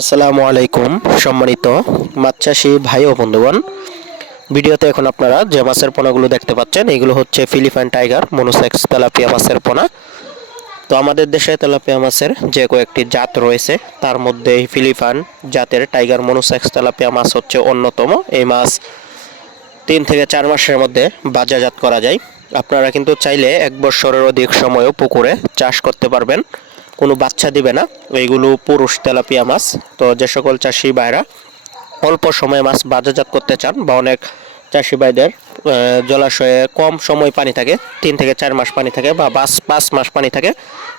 আসসালামু আলাইকুম সম্মানিত মাছ চাষি ভাই ও বন্ধুগণ। ভিডিওতে এখন আপনারা যে মাছের পোনাগুলো দেখতে পাচ্ছেন এগুলো হচ্ছে ফিলিপাইন টাইগার মনোসেক্স তেলাপিয়া মাছের পোনা। তো আমাদের দেশে তেলাপিয়া মাছের যে কয়েকটি জাত রয়েছে তার মধ্যে এই ফিলিপাইন জাতের টাইগার মনোসেক্স তেলাপিয়া মাছ হচ্ছে অন্যতম। এই মাছ 3 থেকে 4 মাসের মধ্যে বাজারজাত করা যায়। আপনারা কিন্তু চাইলে 1 বছরের অধিক সময়ও পুকুরে চাষ করতে পারবেন, কোনো বাচ্চা দিবে না। এইগুলো পুরুষ তেলাপিয়া মাছ। তো যে সকল চাষি ভাইরা অল্প সময়ে মাছ বাজারজাত করতে চান বা অনেক চাষি ভাইদের জলাশয়ে কম সময় পানি থাকে, 3 থেকে 4 মাস পানি থাকে বা 5 মাস পানি থাকে,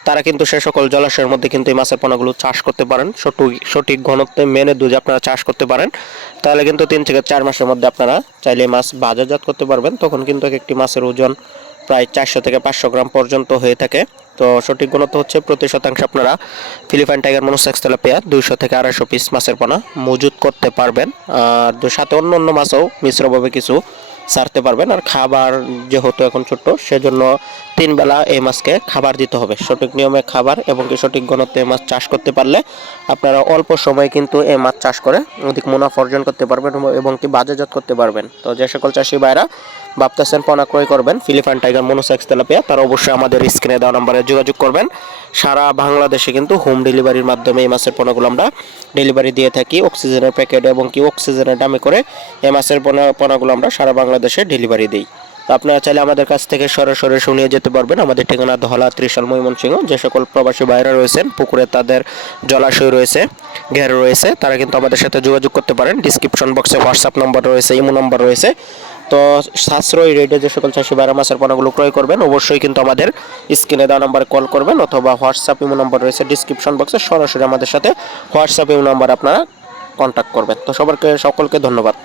তারা কিন্তু সে সকল জলাশয়ের মধ্যে কিন্তু এই মাছের পোনাগুলো চাষ করতে পারেন। সঠিক ঘনত্বে মেনে দুধে আপনারা চাষ করতে পারেন, তাহলে কিন্তু 3 থেকে 4 মাসের মধ্যে আপনারা চাইলে মাছ বাজারজাত করতে পারবেন। তখন কিন্তু একটি মাছের ওজন প্রায় 400 থেকে 500 গ্রাম পর্যন্ত হয়ে থাকে। তো সঠিক ঘনত্ব হচ্ছে প্রতি শতাংশে আপনারা ফিলিপাইন টাইগার মনোসেক্স তেলাপিয়া 200 থেকে 250 পিস মাছের পোনা মজুত করতে পারবেন। আর সাথে অন্য মাছও মিশ্রভাবে কিছু ছাড়তে পারবেন। আর খাবার যেহেতু এখন ছোট, সেজন্য 3 বেলা এই মাছকে খাবার দিতে হবে। সঠিক নিয়মে খাবার এবং কি সঠিক ঘনত্বে মাছ চাষ করতে পারলে আপনারা অল্প সময়ে কিন্তু এই মাছ চাষ করে অধিক মুনাফা অর্জন করতে পারবেন এবং কি বাজারজাত করতে পারবেন। তো যে সকল চাষি ভাইরা ভাবতেছেন পোনা ক্রয় করবেন ফিলিপাইন টাইগার মনোসেক্স তেলাপিয়া, তারা অবশ্যই আমাদের স্ক্রিনে দেওয়া নম্বরে যোগাযোগ করবেন। সারা বাংলাদেশে কিন্তু হোম ডেলিভারির মাধ্যমে এই মাছের পোনাগুলো আমরা ডেলিভারি দিয়ে থাকি। অক্সিজেনের প্যাকেট এবং কি অক্সিজেনের দামে করে এই মাছের পোনাগুলো আমরা সারা বাংলাদেশে ডেলিভারি দিই। তো আপনারা চাইলে আমাদের কাছ থেকে সরাসরি শুনিয়ে যেতে পারবেন। আমাদের ঠিকানা ধলা, ত্রিশাল, ময়মনসিংহ। যে সকল প্রবাসী ভাইরা রয়েছেন পুকুরে তাদের জলাশয় রয়েছে, ঘের রয়েছে, তারা কিন্তু আমাদের সাথে যোগাযোগ করতে পারেন। ডিসক্রিপশন বক্সে হোয়াটসঅ্যাপ নম্বর রয়েছে, ইমো নম্বর রয়েছে। তো সাশ্রয়ী রেটে যে সকল চাষি ভাইরা মাছের পোনাগুলো ক্রয় করবেন অবশ্যই কিন্তু আমাদের স্ক্রিনে দেওয়া নম্বরে কল করবেন, অথবা হোয়াটসঅ্যাপ ইমো নম্বর রয়েছে ডিসক্রিপশন বক্সে, সরাসরি আমাদের সাথে হোয়াটসঅ্যাপ ইমো নম্বর আপনারা কন্ট্যাক্ট করবেন। তো সকলকে ধন্যবাদ।